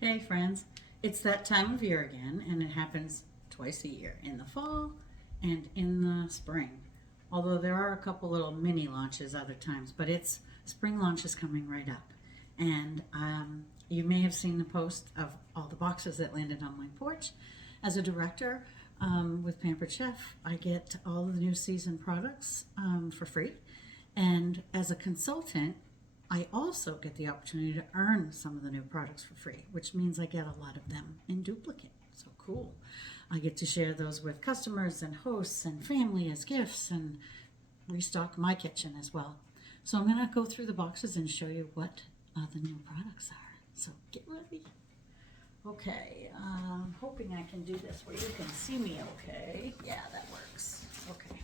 Hey friends, it's that time of year again, and it happens twice a year, in the fall and in the spring. Although there are a couple little mini launches other times, but it's spring launch is coming right up. And you may have seen the post of all the boxes that landed on my porch. As a director with Pampered Chef, I get all of the new season products for free. And as a consultant, I also get the opportunity to earn some of the new products for free, which means I get a lot of them in duplicate. So cool. I get to share those with customers and hosts and family as gifts and restock my kitchen as well. So I'm going to go through the boxes and show you what the new products are. So get ready. Okay, I'm hoping I can do this where you can see me okay. Yeah, that works. Okay.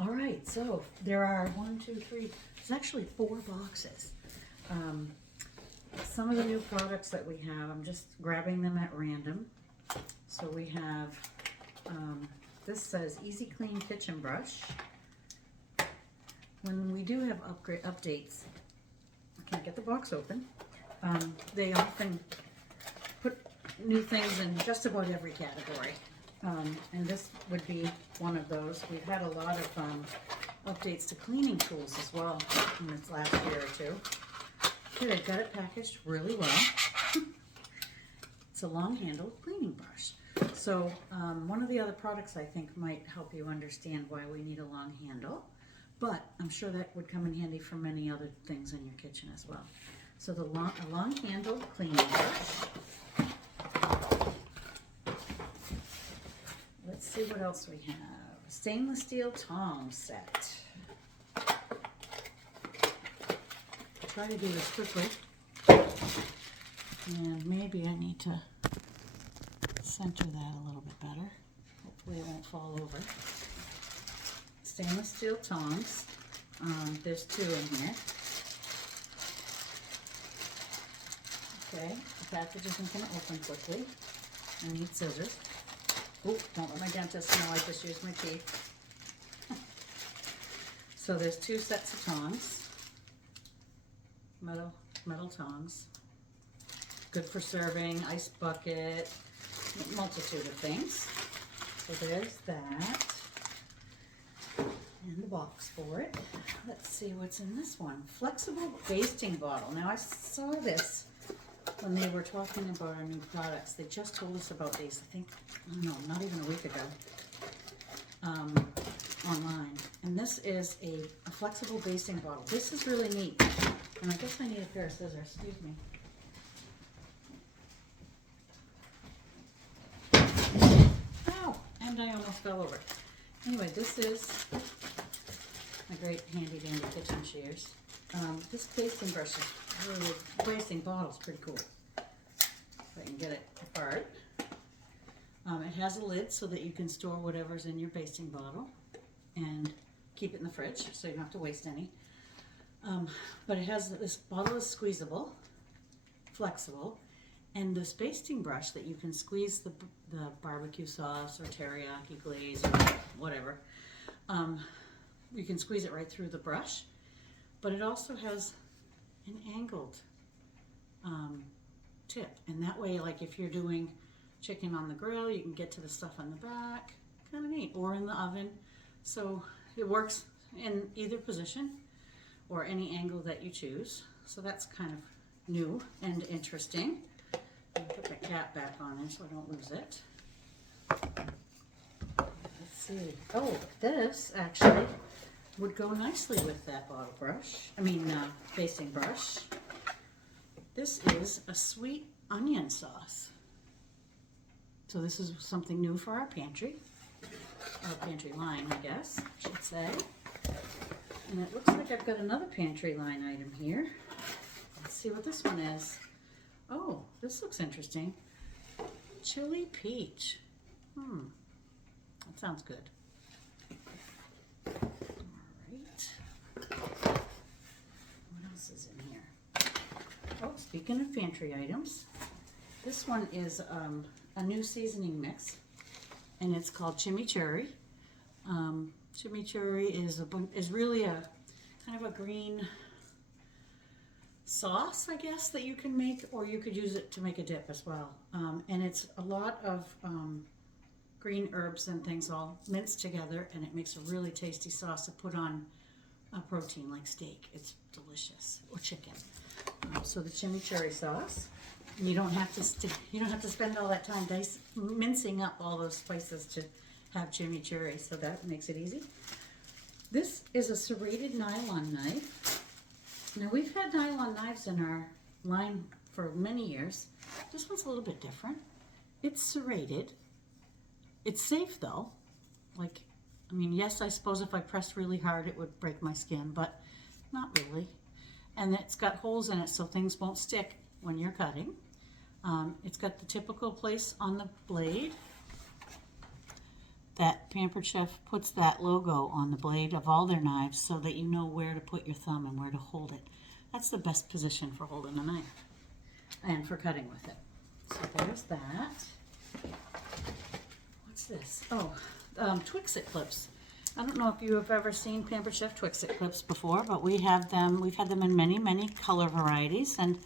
All right, so there are there's actually 4 boxes. Some of the new products that we have, I'm just grabbing them at random. So we have, this says Easy Clean Kitchen Brush. When we do have updates, I can't get the box open. They often put new things in just about every category. And this would be one of those. We've had a lot of updates to cleaning tools as well in this last year or two. Okay, they've got it packaged really well. It's a long-handled cleaning brush. So one of the other products I think might help you understand why we need a long handle, but I'm sure that would come in handy for many other things in your kitchen as well. So a long-handled cleaning brush. Let's see what else we have. Stainless steel tongs set. Try to do this quickly. And maybe I need to center that a little bit better. Hopefully it won't fall over. Stainless steel tongs. There's 2 in here. Okay, the package isn't going to open quickly. I need scissors. Oh, don't let my dentist know I just used my teeth. So there's 2 sets of tongs, metal tongs. Good for serving, ice bucket, multitude of things. So there's that. And the box for it. Let's see what's in this one. Flexible basting bottle. Now I saw this when they were talking about our new products. They just told us about these, I think, I don't know, not even a week ago, online. And this is a flexible basting bottle. This is really neat. And I guess I need a pair of scissors, excuse me. Ow! And I almost fell over. Anyway, this is my great handy dandy kitchen shears. This basting brush is really, basting bottle is pretty cool. If I can get it apart. It has a lid so that you can store whatever's in your basting bottle and keep it in the fridge so you don't have to waste any. But it has, this bottle is squeezable, flexible, and this basting brush that you can squeeze the barbecue sauce or teriyaki glaze or whatever. You can squeeze it right through the brush, but it also has an angled tip, and that way, like if you're doing chicken on the grill, you can get to the stuff on the back. Kind of neat. Or in the oven. So it works in either position or any angle that you choose. So that's kind of new and interesting. I'll put the cap back on there so I don't lose it. Let's see. Oh, this actually would go nicely with that bottle brush. Basting brush. This is a sweet onion sauce. So this is something new for our pantry line, I guess, I should say. And it looks like I've got another pantry line item here. Let's see what this one is. Oh, this looks interesting. Chili peach. That sounds good. All right. What else is in here? Oh, speaking of pantry items, this one is a new seasoning mix, and it's called chimichurri. Chimichurri is really a kind of a green sauce, I guess, that you can make, or you could use it to make a dip as well. And it's a lot of green herbs and things all minced together, and it makes a really tasty sauce to put on a protein like steak. It's delicious, or chicken. So the chimichurri sauce. You don't have to spend all that time mincing up all those spices to have chimichurri, so that makes it easy. This is a serrated nylon knife. Now we've had nylon knives in our line for many years. This one's a little bit different. It's serrated. It's safe though. Like, I mean, yes, I suppose if I pressed really hard it would break my skin, but not really. And it's got holes in it so things won't stick when you're cutting. It's got the typical place on the blade that Pampered Chef puts that logo on the blade of all their knives so that you know where to put your thumb and where to hold it. That's the best position for holding a knife and for cutting with it. So there's that. What's this? Oh, Twix-It clips. I don't know if you have ever seen Pampered Chef Twix-It clips before, but we have them. We've had them in many, many color varieties, and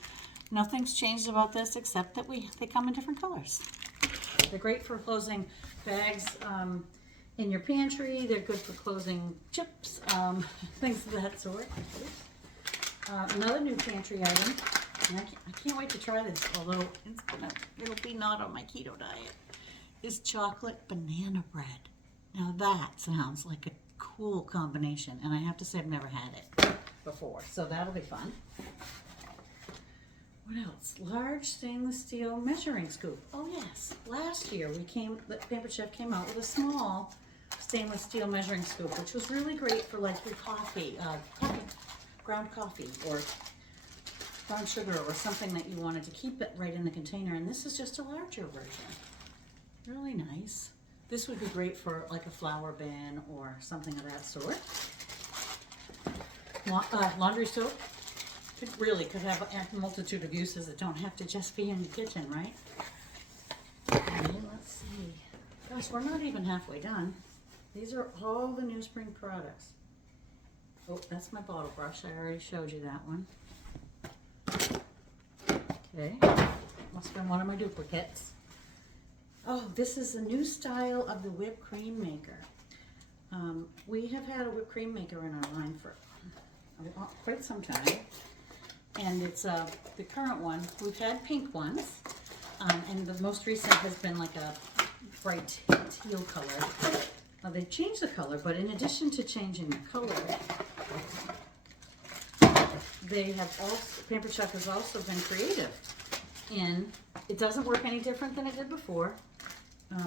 nothing's changed about this except that they come in different colors. They're great for closing bags in your pantry. They're good for closing chips, things of that sort. Another new pantry item, and I can't wait to try this, although it'll be not on my keto diet, is chocolate banana bread. Now that sounds like a cool combination, and I have to say I've never had it before, so that'll be fun. What else? Large stainless steel measuring scoop. Oh yes, last year Pampered Chef came out with a small stainless steel measuring scoop, which was really great for like your ground coffee or brown sugar or something that you wanted to keep it right in the container. And this is just a larger version. Really nice. This would be great for like a flour bin or something of that sort. Laundry soap. Could have a multitude of uses that don't have to just be in your kitchen, right? Okay, let's see. Gosh, we're not even halfway done. These are all the new spring products. Oh, that's my bottle brush. I already showed you that one. Okay, must have been one of my duplicates. Oh, this is a new style of the whipped cream maker. We have had a whipped cream maker in our line for quite some time. And it's the current one. We've had pink ones, and the most recent has been like a bright teal color. Now they've changed the color, but in addition to changing the color, Pampered Chef has also been creative. It doesn't work any different than it did before.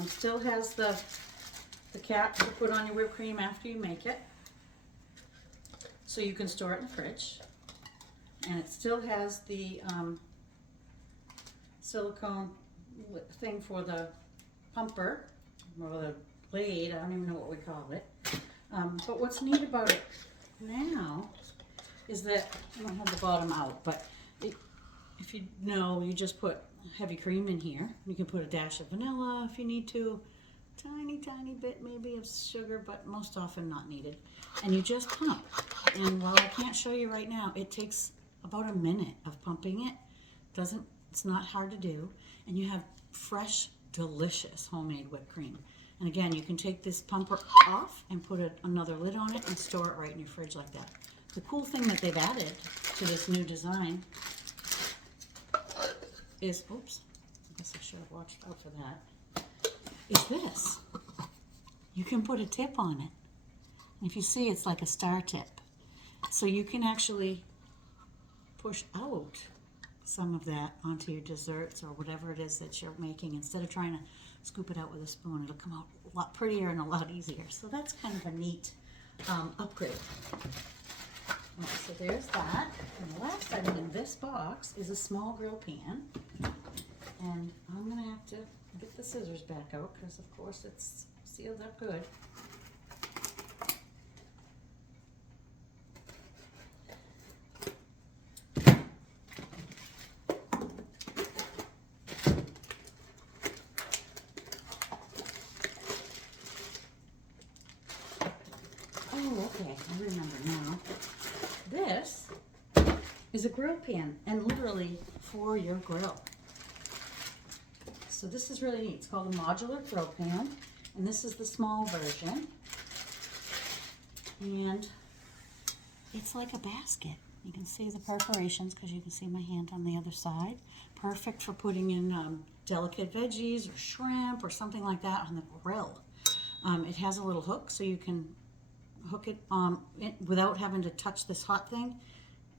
Still has the cap to put on your whipped cream after you make it, so you can store it in the fridge. And it still has the silicone thing for the pumper, or the blade, I don't even know what we call it. But what's neat about it now is that, I don't have the bottom out, but if you know, you just put heavy cream in here. You can put a dash of vanilla if you need to, tiny bit maybe of sugar, but most often not needed. And you just pump. And while I can't show you right now, it takes about a minute of pumping it. It's not hard to do, and you have fresh, delicious homemade whipped cream. And again, you can take this pumper off and put another lid on it and store it right in your fridge like that. The cool thing that they've added to this new design is, oops, I guess I should have watched out for that, is this. You can put a tip on it. And if you see, it's like a star tip. So you can actually push out some of that onto your desserts or whatever it is that you're making. Instead of trying to scoop it out with a spoon, it'll come out a lot prettier and a lot easier. So that's kind of a neat upgrade. Right, so there's that. And the last item in this box is a small grill pan. And I'm going to have to get the scissors back out because, of course, it's sealed up good. Oh, okay, I remember now. This is a grill pan, and literally for your grill. So this is really neat. It's called a modular grill pan, and this is the small version. And it's like a basket. You can see the perforations because you can see my hand on the other side. Perfect for putting in delicate veggies or shrimp or something like that on the grill. It has a little hook so you can hook it without having to touch this hot thing.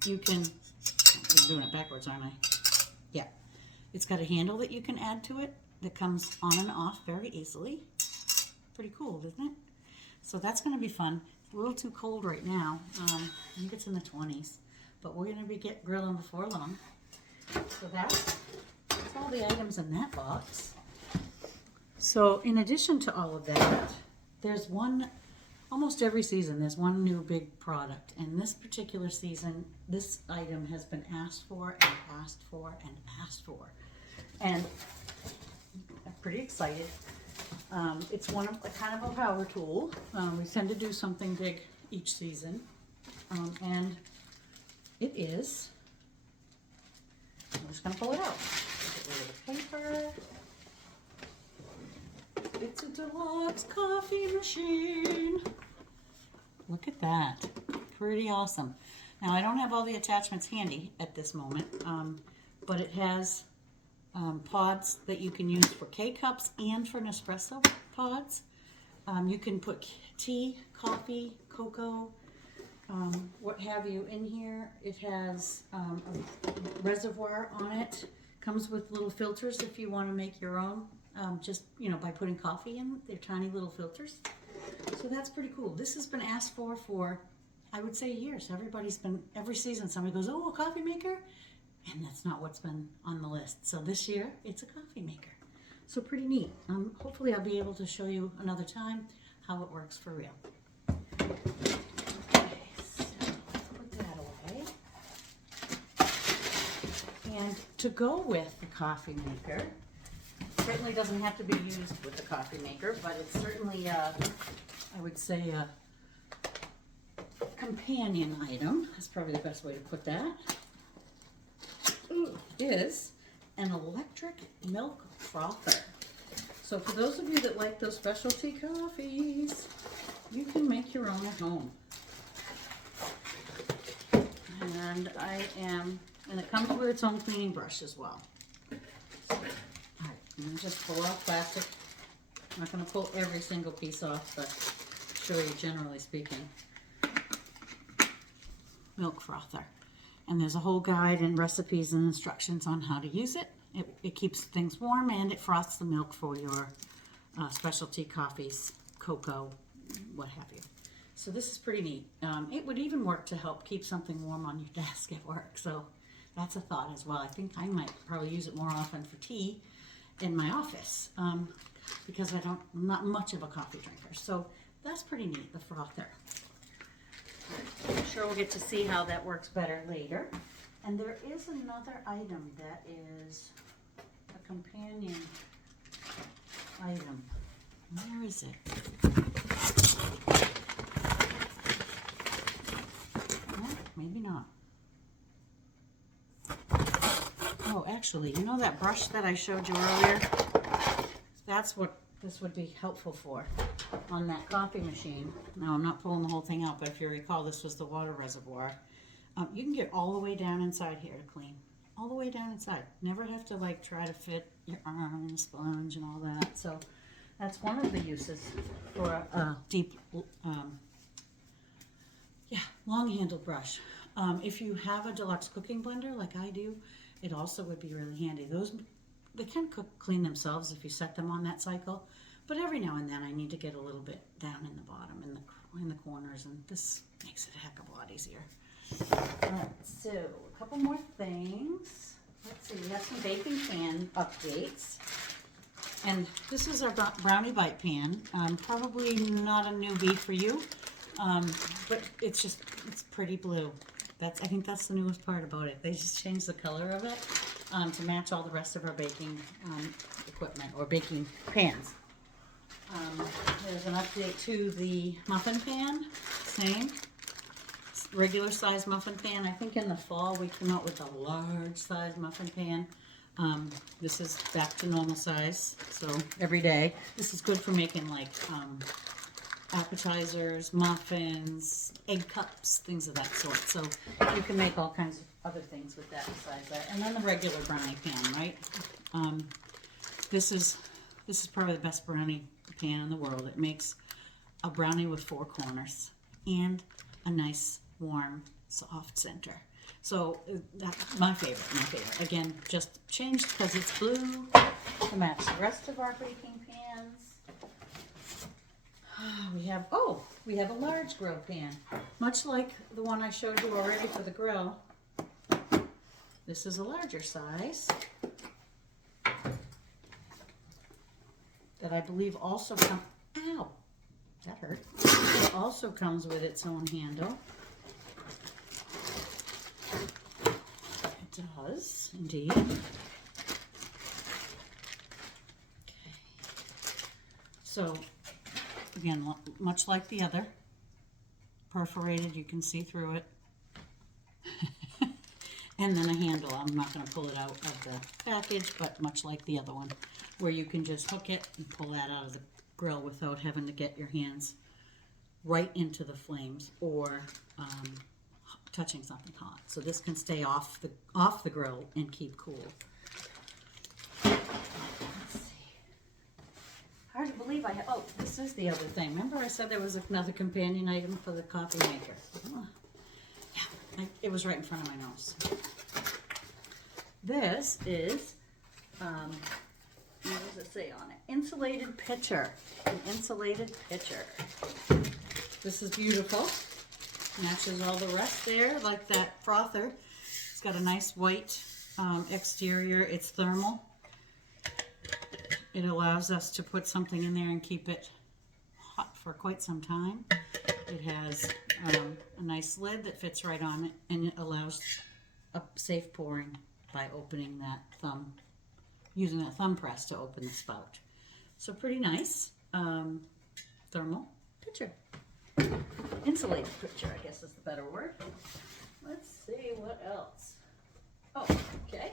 You can, I'm doing it backwards, aren't I? Yeah. It's got a handle that you can add to it that comes on and off very easily. Pretty cool, isn't it? So that's going to be fun. It's a little too cold right now. I think it's in the 20s, but we're going to be grilling before long. So that's all the items in that box. So in addition to all of that, there's almost every season, there's one new big product. And this particular season, this item has been asked for and asked for and asked for. And I'm pretty excited. It's kind of a power tool. We tend to do something big each season. And it is, I'm just going to pull it out. Get rid of the paper. It's a deluxe coffee machine. Look at that. Pretty awesome. Now, I don't have all the attachments handy at this moment, but it has pods that you can use for K-cups and for Nespresso pods. You can put tea, coffee, cocoa, what have you in here. It has a reservoir on it. Comes with little filters if you want to make your own, just, by putting coffee in. They're tiny little filters. So that's pretty cool. This has been asked for, I would say, years. Every season somebody goes, oh, a coffee maker? And that's not what's been on the list. So this year, it's a coffee maker. So pretty neat. Hopefully I'll be able to show you another time how it works for real. Okay, so let's put that away. And to go with the coffee maker, certainly doesn't have to be used with the coffee maker, but it's certainly, I would say, a companion item. That's probably the best way to put that. Is an electric milk frother. So for those of you that like those specialty coffees, you can make your own at home. And and it comes with its own cleaning brush as well. So, all right, I'm going to just pull off plastic. I'm not going to pull every single piece off, but show you generally speaking. Milk frother. And there's a whole guide and recipes and instructions on how to use it. It keeps things warm and it froths the milk for your specialty coffees, cocoa, what have you. So this is pretty neat. It would even work to help keep something warm on your desk at work. So that's a thought as well. I think I might probably use it more often for tea in my office because I'm not much of a coffee drinker. So that's pretty neat, the frother. I'm sure we'll get to see how that works better later. And there is another item that is a companion item. Where is it? Oh, maybe not. Oh, actually, you know that brush that I showed you earlier? That's what this would be helpful for on that coffee machine. Now, I'm not pulling the whole thing out, but if you recall, this was the water reservoir. You can get all the way down inside here to clean. All the way down inside. Never have to try to fit your arm in a sponge and all that. So that's one of the uses for a deep, long-handled brush. If you have a deluxe cooking blender like I do, it also would be really handy. They can clean themselves if you set them on that cycle. But every now and then I need to get a little bit down in the bottom, in the corners, and this makes it a heck of a lot easier. All right, so a couple more things. Let's see, we have some baking pan updates. And this is our brownie bite pan. Probably not a newbie for you, but it's pretty blue. I think that's the newest part about it. They just changed the color of it to match all the rest of our baking equipment or baking pans. There's an update to the muffin pan, same regular size muffin pan. I think in the fall we came out with a large size muffin pan. This is back to normal size, so every day. This is good for making like appetizers, muffins, egg cups, things of that sort. So you can make all kinds of other things with that besides that. And then the regular brownie pan, right? This is probably the best brownie pan in the world. It makes a brownie with 4 corners and a nice, warm, soft center. So that's my favorite. Again, just changed because it's blue to match the rest of our baking pans. We have a large grill pan, much like the one I showed you already for the grill. This is a larger size that I believe also comes. Ow, that hurt. It also comes with its own handle. It does indeed. Okay. So again, much like the other, perforated, you can see through it. And then a handle. I'm not going to pull it out of the package, but much like the other one, where you can just hook it and pull that out of the grill without having to get your hands right into the flames or touching something hot. So this can stay off the grill and keep cool. Let's see. Hard to believe this is the other thing. Remember I said there was another companion item for the coffee maker? Oh, yeah, it was right in front of my nose. This is, what does it say on it? Insulated pitcher. An insulated pitcher. This is beautiful. Matches all the rest there, like that frother. It's got a nice white exterior. It's thermal. It allows us to put something in there and keep it hot for quite some time. It has a nice lid that fits right on it, and it allows a safe pouring by opening that using that thumb press to open the spout. So pretty nice thermal pitcher. Insulated pitcher, I guess is the better word. Let's see what else. Oh, okay.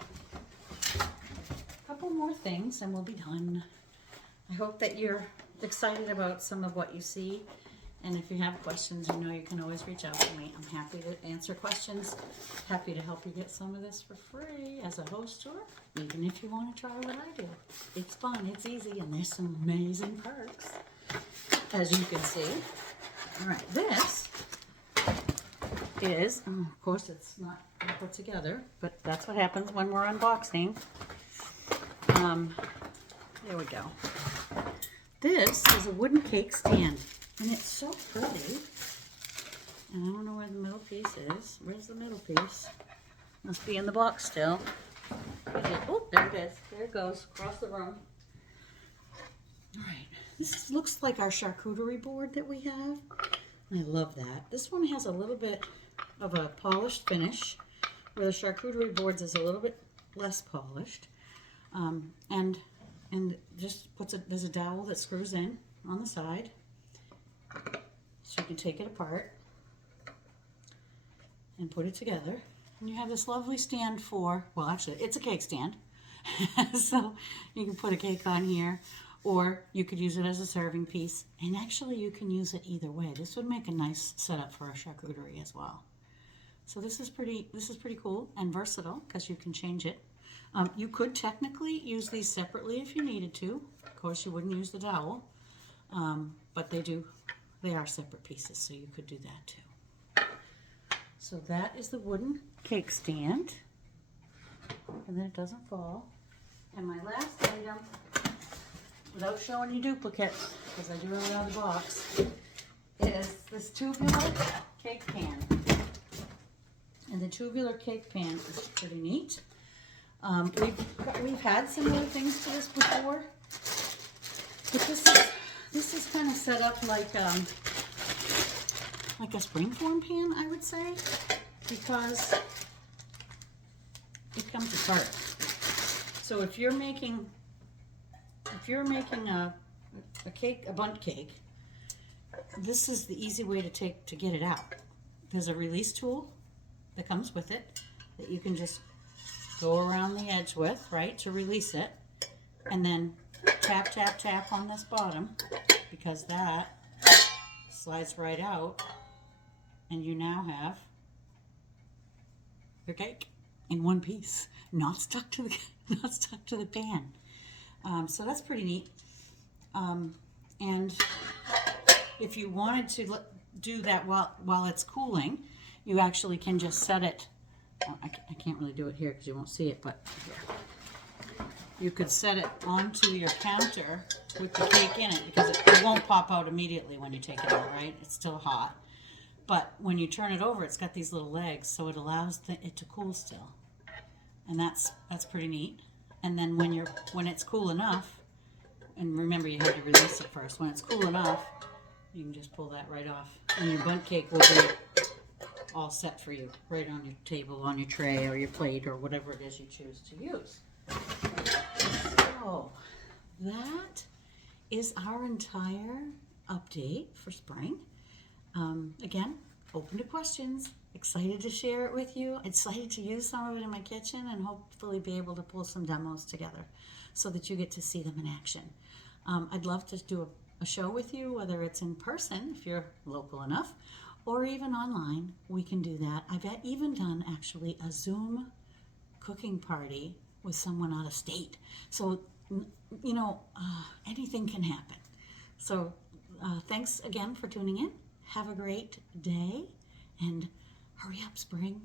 A couple more things and we'll be done. I hope that you're excited about some of what you see. And if you have questions, you know you can always reach out to me. I'm happy to answer questions. Happy to help you get some of this for free as a host tour, even if you want to try what I do. It's fun, it's easy, and there's some amazing perks, as you can see. All right, this is, of course it's not put together, but that's what happens when we're unboxing. There we go. This is a wooden cake stand, and it's so pretty. And I don't know where the middle piece is. Where's the middle piece? Must be in the box still. Oh, there it is. There it goes, across the room. All right, this looks like our charcuterie board that we have. I love that. This one has a little bit of a polished finish, where the charcuterie boards is a little bit less polished. And just there's a dowel that screws in on the side, so you can take it apart and put it together. And you have this lovely stand for, well actually it's a cake stand, so you can put a cake on here, or you could use it as a serving piece, and actually you can use it either way. This would make a nice setup for a charcuterie as well. So this is pretty cool and versatile because you can change it. You could technically use these separately if you needed to. Of course, you wouldn't use the dowel, but they are separate pieces, so you could do that too. So that is the wooden cake stand, and then it doesn't fall. And my last item, without showing you duplicates, because I do have another box, is this tubular cake pan. And the tubular cake pan is pretty neat. We've had similar things to this before, but this is kind of set up like a springform pan, I would say, because it comes apart. So if you're making a cake, a bundt cake, this is the easy way to get it out. there's a release tool that comes with it that you can just go around the edge with, right, to release it. And then tap, tap, tap on this bottom, because that slides right out, and you now have your cake in one piece, not stuck to the pan. So that's pretty neat. And if you wanted to do that while it's cooling, you actually can just set it. I can't really do it here because you won't see it, but here. You could set it onto your counter with the cake in it, because it won't pop out immediately when you take it out, right? It's still hot. But when you turn it over, it's got these little legs, so it allows it to cool still. And that's pretty neat. And then when it's cool enough, and remember you had to release it first, when it's cool enough, you can just pull that right off. And your bundt cake will be all set for you, right on your table, on your tray, or your plate, or whatever it is you choose to use. So that is our entire update for spring. Again, open to questions. Excited to share it with you. Excited to use some of it in my kitchen and hopefully be able to pull some demos together so that you get to see them in action. I'd love to do a show with you, whether it's in person, if you're local enough, or even online. We can do that. I've even done actually a Zoom cooking party with someone out of state. So, you know, anything can happen. So thanks again for tuning in. Have a great day, and hurry up, spring.